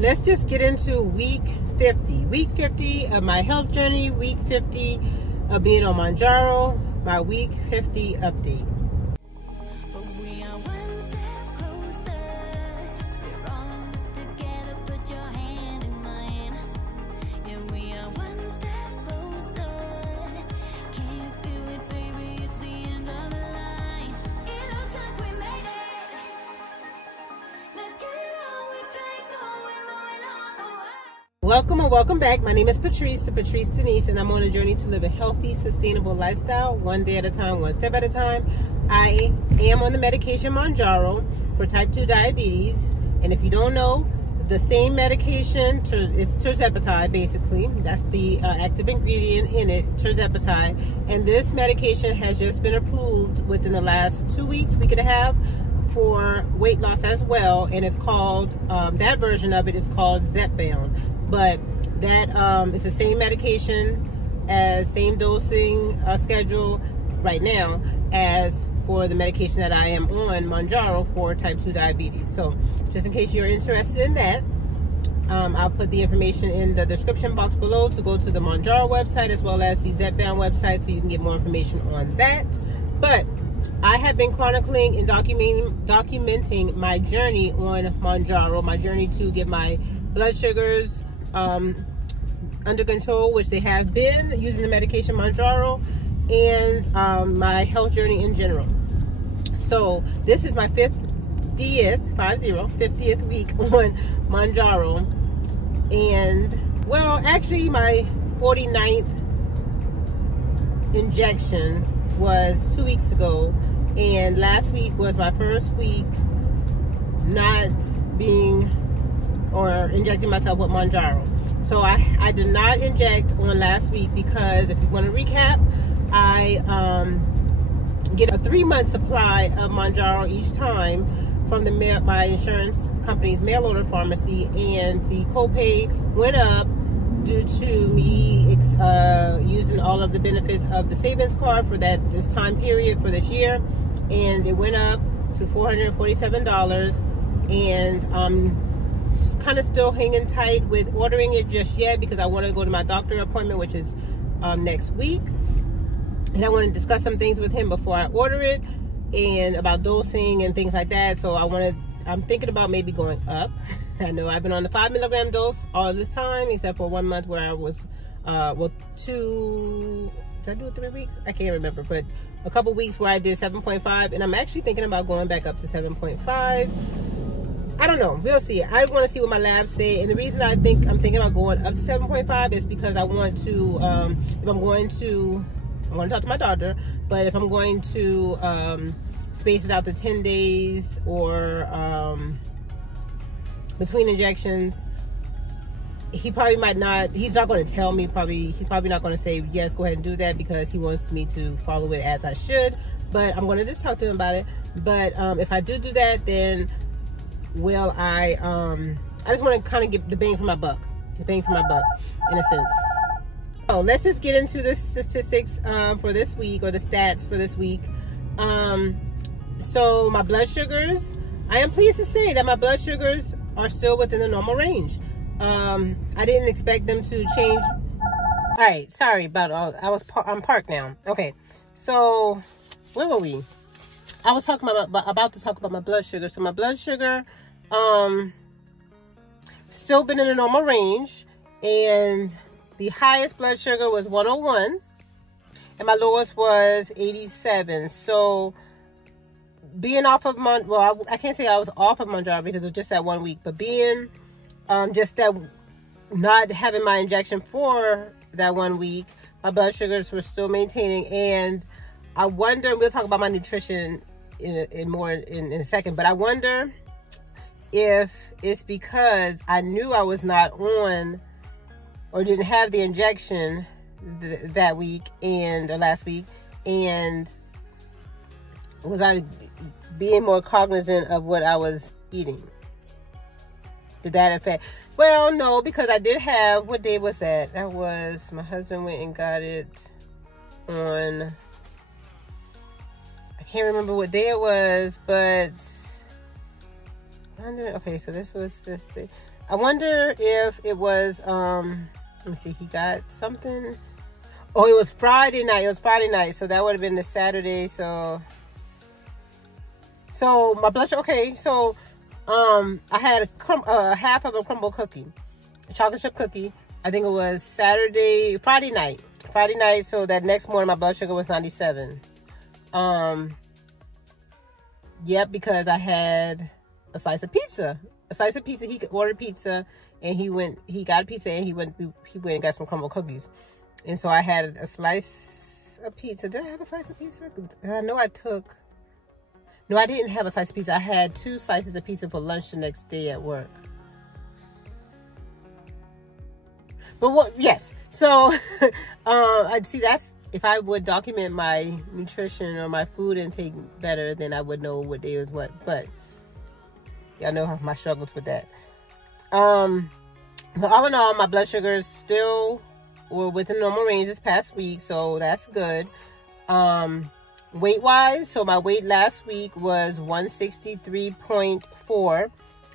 let's just get into week 50. Week 50 of my health journey, week 50 of being on Mounjaro, my week 50 update. Welcome and welcome back. My name is Patrice, The.patrice.denise, and I'm on a journey to live a healthy, sustainable lifestyle, one day at a time, one step at a time. I am on the medication Mounjaro for type 2 diabetes, and if you don't know, the same medication is Tirzepatide, basically. That's the active ingredient in it, Tirzepatide, and this medication has just been approved within the last 2 weeks, week and a half, for weight loss as well, and it's called, that version of it is called Zepbound. But that is the same medication, as same dosing schedule right now as for the medication that I am on, Mounjaro, for type 2 diabetes. So just in case you're interested in that, I'll put the information in the description box below to go to the Mounjaro website as well as the Zepbound website so you can get more information on that. But I have been chronicling and documenting my journey on Mounjaro, my journey to get my blood sugars under control, which they have been using the medication Mounjaro, and my health journey in general. So this is my 50th week on Mounjaro, and well, actually my 49th injection was 2 weeks ago, and last week was my first week not being or injecting myself with Mounjaro. So I did not inject on last week because, if you want to recap, I get a 3-month supply of Mounjaro each time from my insurance company's mail order pharmacy, and the copay went up due to me using all of the benefits of the savings card for this time period for this year, and it went up to $447, and kind of still hanging tight with ordering it just yet because I want to go to my doctor appointment, which is next week, and I want to discuss some things with him before I order it, and about dosing and things like that. So I'm thinking about maybe going up. I know I've been on the 5 milligram dose all this time, except for 1 month where I was did I do it 3 weeks? I can't remember, but a couple weeks where I did 7.5, and I'm actually thinking about going back up to 7.5. I don't know. We'll see. I want to see what my labs say, and the reason I'm thinking about going up to 7.5 is because I want to, I want to talk to my doctor, but if I'm going to space it out to 10 days or between injections, he probably might not, he's not going to tell me, he's probably not going to say, yes, go ahead and do that, because he wants me to follow it as I should, but I'm going to just talk to him about it. But if I do that, then will I just want to kind of get the bang for my buck, in a sense. Oh, let's just get into the statistics for this week, or the stats for this week. So my blood sugars, I am pleased to say that my blood sugars are still within the normal range. I didn't expect them to change. All right, sorry about all. I'm parked now. Okay, so where were we? I was talking about to talk about my blood sugar. So my blood sugar, still been in the normal range, and the highest blood sugar was 101, and my lowest was 87. So being off of I can't say I was off of Mounjaro because it was just that 1 week, but being just that, not having my injection for that 1 week, my blood sugars were still maintaining. And I wonder, we'll talk about my nutrition in a second, but I wonder if it's because I knew I was not on or didn't have the injection that week or last week, and was I being more cognizant of what I was eating? Did that affect? Well, no, because I did have, what day was that? That was, my husband went and got it on, I can't remember what day it was, but, okay, so this was this day. I wonder if it was, let me see, he got something. Oh, it was Friday night. It was Friday night. So that would have been the Saturday. So my blood sugar, okay. So, I had half of a crumble cookie, a chocolate chip cookie. I think it was Friday night. So that next morning, my blood sugar was 97. Yep, because I had a slice of pizza. He ordered pizza, and he got a pizza, and he went and got some crumble cookies. And so I had a slice of pizza. Did I have a slice of pizza? No, I didn't have a slice of pizza. I had 2 slices of pizza for lunch the next day at work. But yes. So, I'd see that's, if I would document my nutrition or my food intake better, then I would know what day was what. But y'all know my struggles with that. But all in all, my blood sugars still were within normal range this past week, so that's good. Weight wise, so my weight last week was 163.4,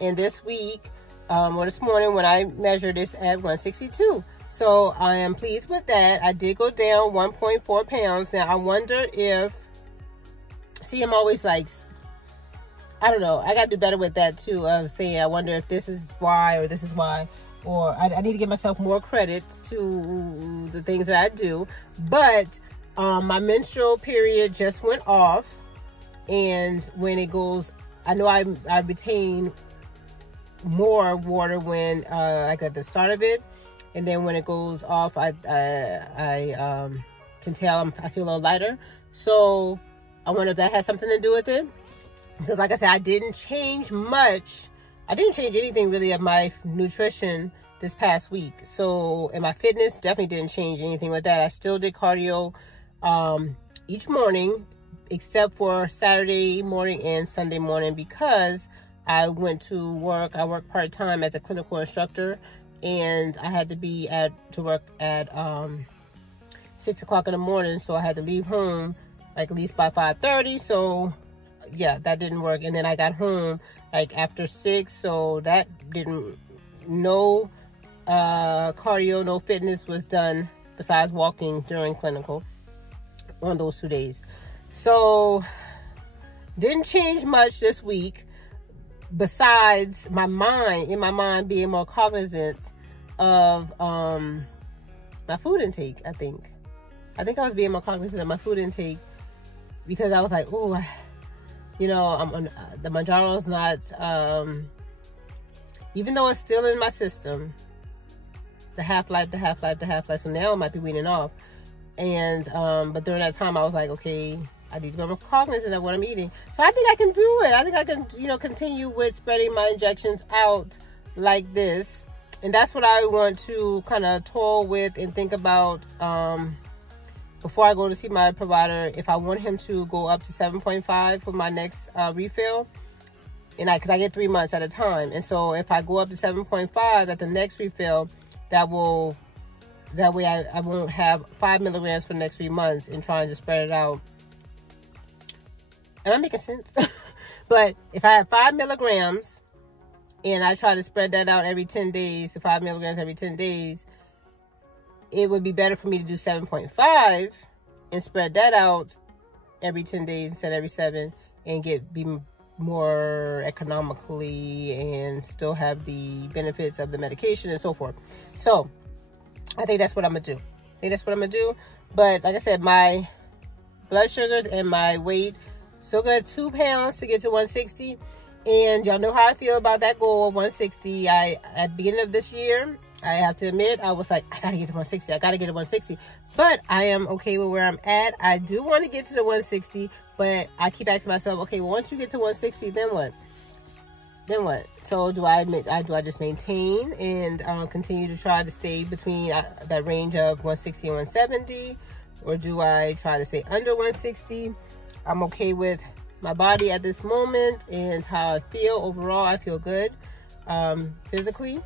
and this week, or this morning when I measured this at 162. So I am pleased with that. I did go down 1.4 pounds. Now I wonder if, see, I'm always like, I don't know, I got to do better with that too, of saying, I wonder if this is why, or this is why. Or I need to give myself more credit to the things that I do. But my menstrual period just went off. And when it goes, I know I retain more water when like at the start of it. And then when it goes off, I can tell I feel a little lighter. So I wonder if that has something to do with it. Because like I said, I didn't change much. I didn't change anything really of my nutrition this past week. So, and my fitness definitely didn't change anything with that. I still did cardio each morning, except for Saturday morning and Sunday morning, because I went to work. I work part-time as a clinical instructor, and I had to be to work at 6 o'clock in the morning. So I had to leave home like at least by 5:30. So yeah, that didn't work. And then I got home like after 6, so that didn't, no cardio, no fitness was done besides walking during clinical on those 2 days. So didn't change much this week, besides in my mind being more cognizant of my food intake. I think I was being more cognizant of my food intake, because I was like, oh, you know, the Mounjaro is not, even though it's still in my system, the half-life. So now it might be weaning off. And, but during that time, I was like, okay, I need to be more cognizant of what I'm eating. So I think I can do it. I think I can, you know, continue with spreading my injections out like this. And that's what I want to kind of toil with and think about, before I go to see my provider, if I want him to go up to 7.5 for my next refill. And because I get 3 months at a time. And so if I go up to 7.5 at the next refill, that way I won't have 5 milligrams for the next 3 months and trying to spread it out. Am I making sense? But if I have 5 milligrams and I try to spread that out every 10 days, to 5 milligrams every 10 days, it would be better for me to do 7.5 and spread that out every 10 days instead of every 7, and be more economically and still have the benefits of the medication and so forth. So I think that's what I'm gonna do. But like I said, my blood sugars and my weight still got 2 pounds to get to 160. And y'all know how I feel about that goal of 160. At the beginning of this year, I have to admit, I was like, I gotta get to 160. I gotta get to 160. But I am okay with where I'm at. I do want to get to the 160, but I keep asking myself, okay, well, once you get to 160, then what? So do I just maintain and continue to try to stay between that range of 160 and 170? Or do I try to stay under 160? I'm okay with my body at this moment and how I feel. Overall, I feel good physically.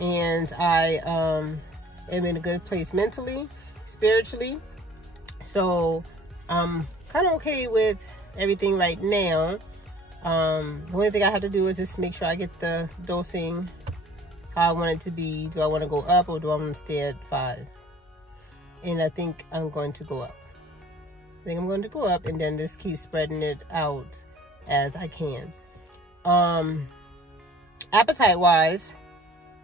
And I am in a good place mentally, spiritually. So I'm kind of okay with everything right now. The only thing I have to do is just make sure I get the dosing how I want it to be. Do I want to go up or do I want to stay at 5? And I think I'm going to go up. I think I'm going to go up and then just keep spreading it out as I can. Appetite wise,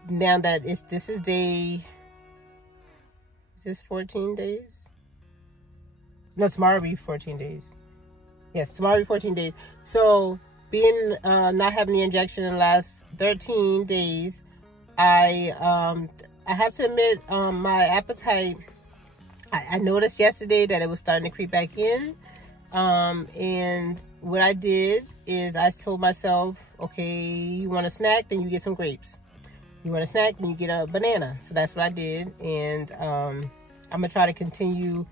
now that this is day, is this 14 days? No, tomorrow will be 14 days. Yes, tomorrow will be 14 days. So being not having the injection in the last 13 days, I have to admit, my appetite, I noticed yesterday that it was starting to creep back in. And what I did is I told myself, okay, you want a snack, then you get some grapes. You want a snack, then you get a banana. So that's what I did. And I'm going to try to continue,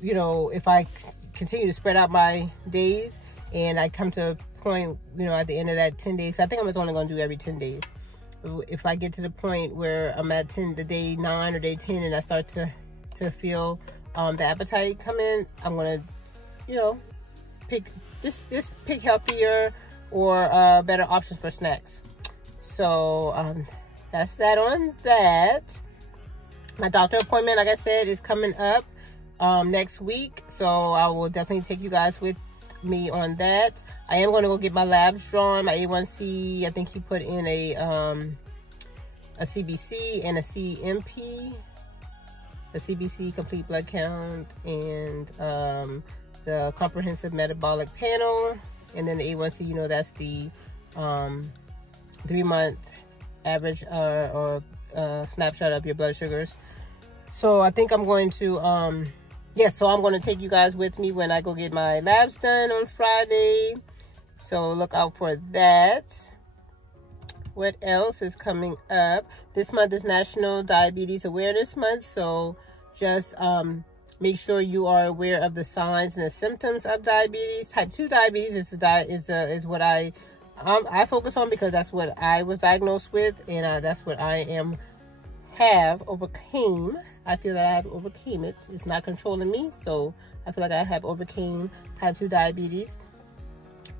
you know, if I continue to spread out my days and I come to a point, you know, at the end of that 10 days, I think I'm just only going to do every 10 days. If I get to the point where I'm at the day 9 or day 10 and I start to feel the appetite come in, I'm going to, you know, just pick healthier or better options for snacks. So that's that on that. My doctor appointment, like I said, is coming up next week, so I will definitely take you guys with me on that. I am going to go get my labs drawn, my A1C. I think he put in a CBC and a CMP, a CBC complete blood count, and the comprehensive metabolic panel, and then the A1C, you know, that's the 3-month average or snapshot of your blood sugars. So I think I'm going to so I'm going to take you guys with me when I go get my labs done on Friday, so look out for that. What else is coming up? This month is National Diabetes Awareness Month, so just make sure you are aware of the signs and the symptoms of diabetes. Type 2 diabetes is what I focus on, because that's what I was diagnosed with, and that's what I have overcame. I feel that I have overcame it. It's not controlling me, so I feel like I have overcame type 2 diabetes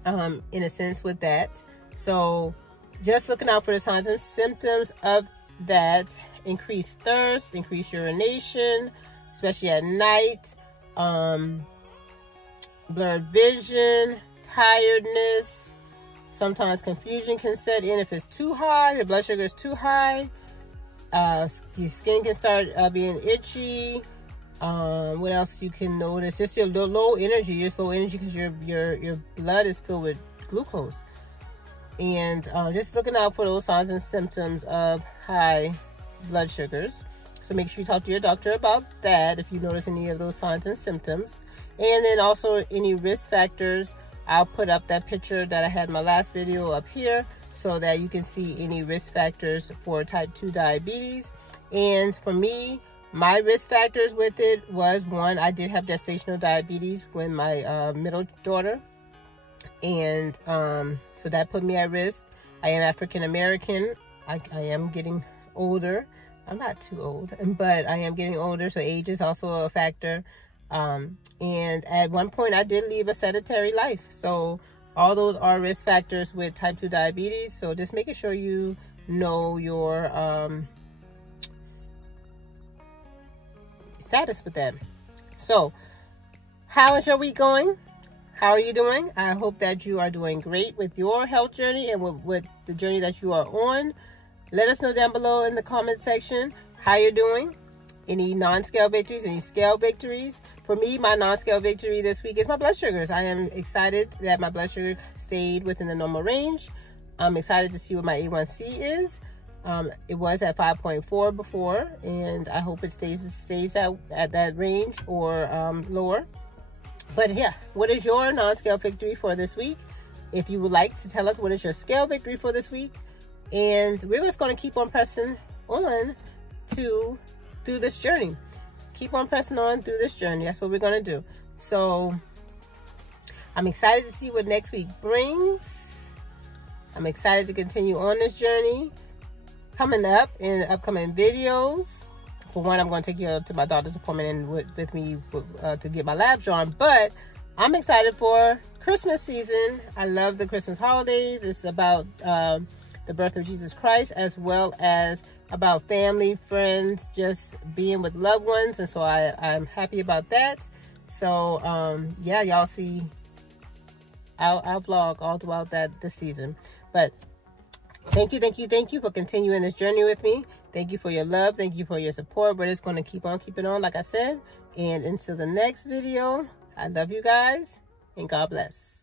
in a sense with that. So just looking out for the signs and symptoms of that: increased thirst, increased urination, especially at night, blurred vision, tiredness. Sometimes confusion can set in if it's too high, your blood sugar is too high. Your skin can start being itchy. What else you can notice? Just your low energy. Just low energy because your blood is filled with glucose. And just looking out for those signs and symptoms of high blood sugars. So make sure you talk to your doctor about that if you notice any of those signs and symptoms. And then also any risk factors. I'll put up that picture that I had in my last video up here, so that you can see any risk factors for type 2 diabetes. And for me, my risk factors with it was, one, I did have gestational diabetes when my middle daughter, and so that put me at risk. I am African American. I am getting older. I'm not too old, but I am getting older, so age is also a factor. And at one point I did leave a sedentary life, so all those are risk factors with type 2 diabetes. So just making sure you know your status with them. So how is your week going? How are you doing? I hope that you are doing great with your health journey and with the journey that you are on. Let us know down below in the comment section how you're doing. Any non-scale victories, any scale victories. For me, my non-scale victory this week is my blood sugars. I am excited that my blood sugar stayed within the normal range. I'm excited to see what my A1C is. It was at 5.4 before, and I hope it stays at that range or lower. But yeah, what is your non-scale victory for this week? If you would like to tell us what is your scale victory for this week. And we're just going to keep on pressing on through this journey. Keep on pressing on through this journey. That's what we're going to do. So I'm excited to see what next week brings. I'm excited to continue on this journey. Coming up in upcoming videos. For one, I'm going to take you to my daughter's appointment and with me to get my labs drawn. But I'm excited for Christmas season. I love the Christmas holidays. It's about the birth of Jesus Christ, as well as about family, friends, just being with loved ones. And so I'm happy about that. So yeah, y'all see I'll vlog all throughout this season. But thank you for continuing this journey with me. Thank you for your love. Thank you for your support. We're just going to keep on keeping on, like I said. And until the next video, I love you guys, and God bless.